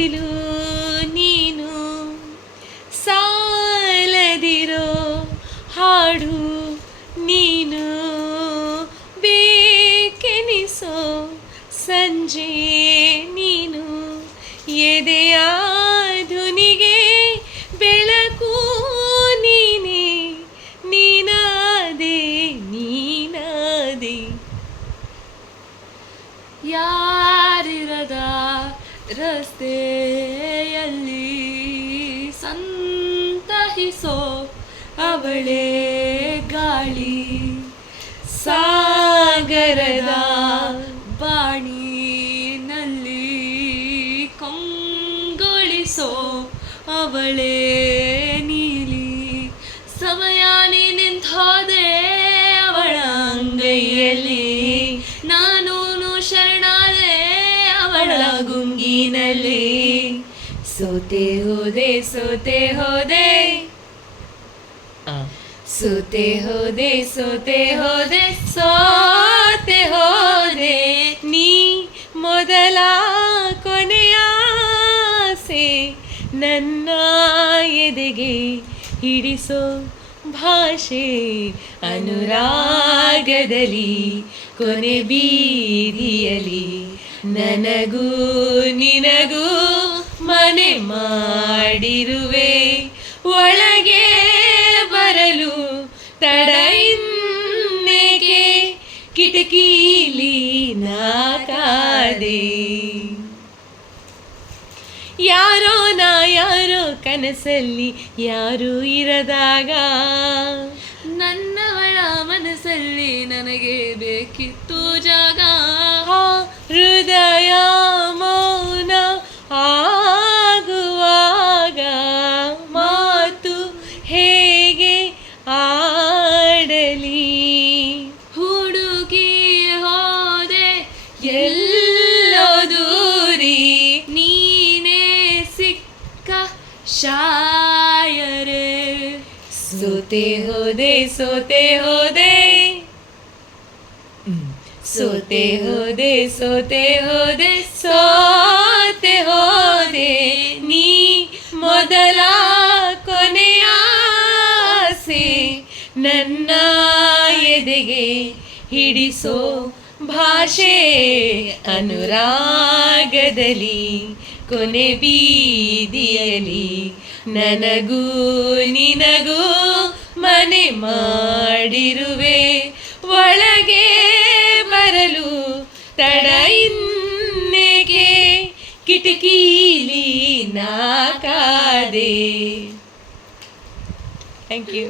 ಬಿಸಿಲು ನೀನು ಸಾಲದಿರೋ ಹಾಡು ನೀನು ಬೇಕೆನಿಸೋ ಸಂಜೆ ನೀನು ಎದೆಯ ಧುನಿಗೆ ಬೆಳಕು ನೀನೇ ನೀನಾದೆ ನೀನಾದೆ ಯಾರಿರದ ರಸ್ತೆಯಲ್ಲಿ ಸಂತಹಿಸೋ ಅವಳೇ ಗಾಳಿ ಸಾಗರದ ಬಾಣಿನಲ್ಲಿ ಕಂಗೊಳಿಸೋ ಅವಳೇ ನೀಲಿ ಸಮಯ ನಿಂತೋದೆ ಅವಳ ಅಂಗೈಯಲ್ಲಿ ನಾನು ಶರಣಾದೆ ಅವಳ ಗುಂಗಿನಲ್ಲಿ ಸೋತೆ ಹೋದೆ ಸೋತೆ ಹೋದೆ ಸೋತೆ ಹೋದೆ ಸೋತೆ ಹೋದೆ ಸೋತೆ ಹೋದೆ ನೀ ಮೊದಲ ಕೊನೆಯ ಆಸೆ ನನ್ನ ಎದೆಗೆ ಹಿಡಿಸೋ ಭಾಷೆ ಅನುರಾಗದಲ್ಲಿ ಕೊನೆ ಬೀದಿಯಲಿ ನನಗೂ ನಿನಗೂ ಮನೆ ಮಾಡಿರುವೆ ಒಳಗೆ ಬರಲು ತಡ ಇನ್ನೇಕೆ ಕಿಟಕಿಲಿ ನಾಕಾದೆ ಯಾರೋ ನಾ ಯಾರೋ ಕನಸಲ್ಲಿ ಯಾರೂ ಇರದಾಗ ನನ್ನವಳ ಮನಸ್ಸಲ್ಲಿ ನನಗೆ ಬೇಕಿತ್ತು ಜಾಗ ಹೃದಯ ಮೌನ ಆಗುವಾಗ ಮಾತು ಹೇಗೆ ಆಡಲಿ ಹುಡುಗಿ ಹೋದೆ ಎಲ್ಲೋ ದೂರಿ ನೀನೇ ಸಿಕ್ಕ ಶಾಯರೆ ಸೋತೆ ಹೋದೆ ಸೋತೆ ಹೋದೆ ಸೋತೆ ಹೋದೆ ಸೋತೆ ಹೋದೆ ಸೋತೆ ಹೋದೆ ನೀ ಮೊದಲ ಕೊನೆಯ ಆಸೆ ನನ್ನ ಎದೆಗೆ ಹಿಡಿಸೋ ಭಾಷೆ ಅನುರಾಗದಲ್ಲಿ ಕೊನೆ ಬೀದಿಯಲಿ ನನಗೂ ನಿನಗೂ ಮನೆ ಮಾಡಿರುವೆ ಒಳಗೆ ಬರಲು ತಡ ಇನ್ನೇಕೆ ಕಿಟಕಿಲಿ ನಾಕಾದೆ ಥ್ಯಾಂಕ್ ಯು